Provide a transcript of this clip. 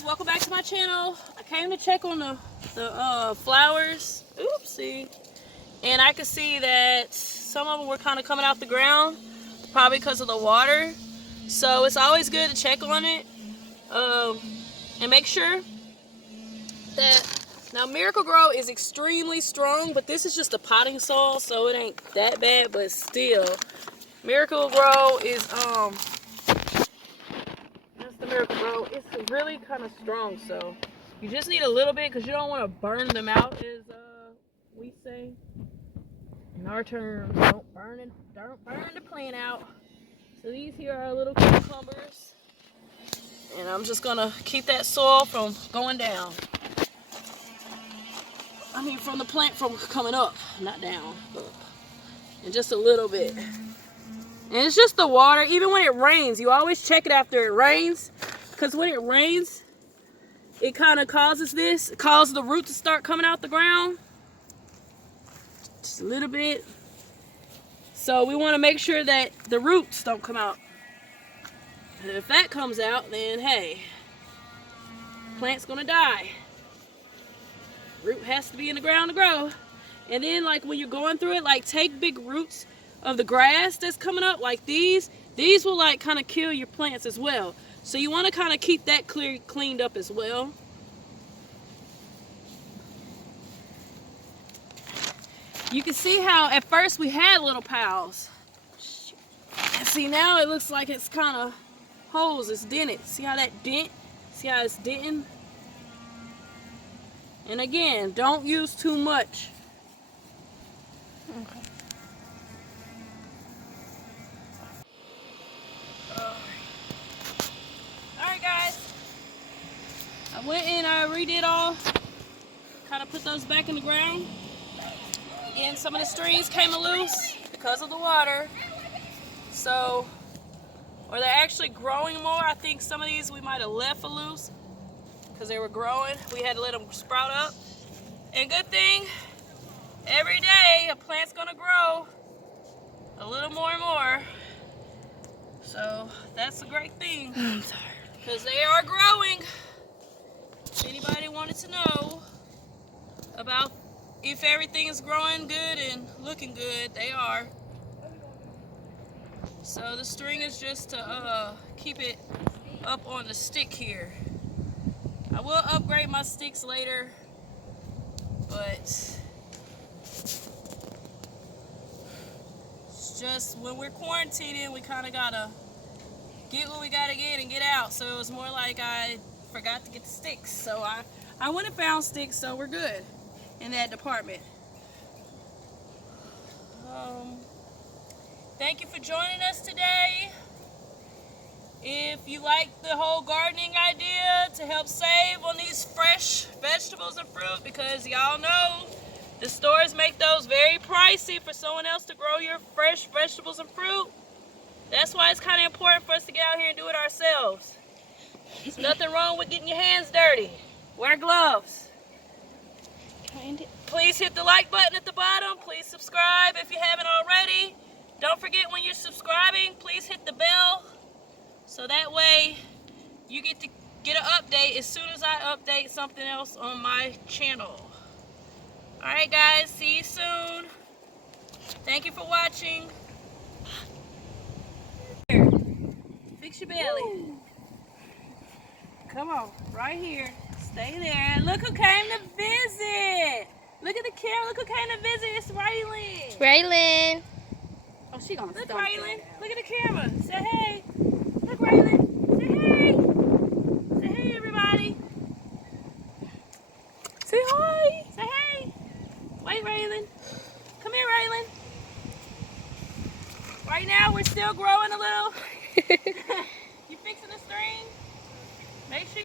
guys, welcome back to my channel. I came to check on the flowers. Oopsie. And I could see that some of them were kind of coming out the ground, probably because of the water. So it's always good to check on it and make sure that, now Miracle Grow is extremely strong, but this is just a potting soil, so it ain't that bad, but still, Miracle Grow is, that's the Miracle Grow. It's really kind of strong, so you just need a little bit because you don't want to burn them out, as we say in our terms. Don't burn the plant out. So these here are little cucumbers, and I'm just gonna keep that soil from going down. I mean, from the plant from coming up, not down, up. And just a little bit. And it's just the water. Even when it rains, you always check it after it rains, because when it rains, it kind of causes the root to start coming out the ground. Just a little bit. So we want to make sure that the roots don't come out. And if that comes out, then hey, plant's gonna die. Root has to be in the ground to grow. And then, like, when you're going through it, like, take big roots of the grass that's coming up, like these will like kind of kill your plants as well. So you want to kind of keep that cleaned up as well. You can see how at first we had little piles. And see, now it looks like it's kind of holes, it's dented. See how that dent? See how it's denting? And again, don't use too much. Okay. Alright guys, I went and I redid all, kind of put those back in the ground. Again, some of the strings came loose because of the water. So, or they're actually growing more. I think some of these we might have left loose because they were growing. We had to let them sprout up. And good thing, every day a plant's gonna grow a little more and more. So that's a great thing. I'm sorry. Because they are growing. If anybody wanted to know about if everything is growing good and looking good, they are. So the string is just to keep it up on the stick here. I will upgrade my sticks later, but it's just when we're quarantining, we kind of gotta get what we gotta get and get out. So it was more like I forgot to get the sticks. So I went and found sticks, so we're good in that department. Thank you for joining us today. If you like the whole gardening idea to help save on these fresh vegetables and fruit, because y'all know the stores make those very pricey for someone else to grow your fresh vegetables and fruit. That's why it's kind of important for us to get out here and do it ourselves. There's nothing wrong with getting your hands dirty. Wear gloves. Please hit the like button at the bottom. Please subscribe if you haven't already. Don't forget, when you're subscribing, please hit the bell so that way you get to get an update as soon as I update something else on my channel. Alright guys, see you soon. Thank you for watching. Here, fix your belly. Woo. Come on, right here. Stay there. Look who came to visit. Look at the camera. Look who came to visit. It's Raylin. Raylin. Oh, she gonna look, Raylin. Look at the camera. Say hey. Look, Raylin. Say hey. Say hey, everybody. Say hi. Say hey. Wait, Raylin. Come here, Raylin. Right now, we're still growing a little. You fixing the string? Make sure.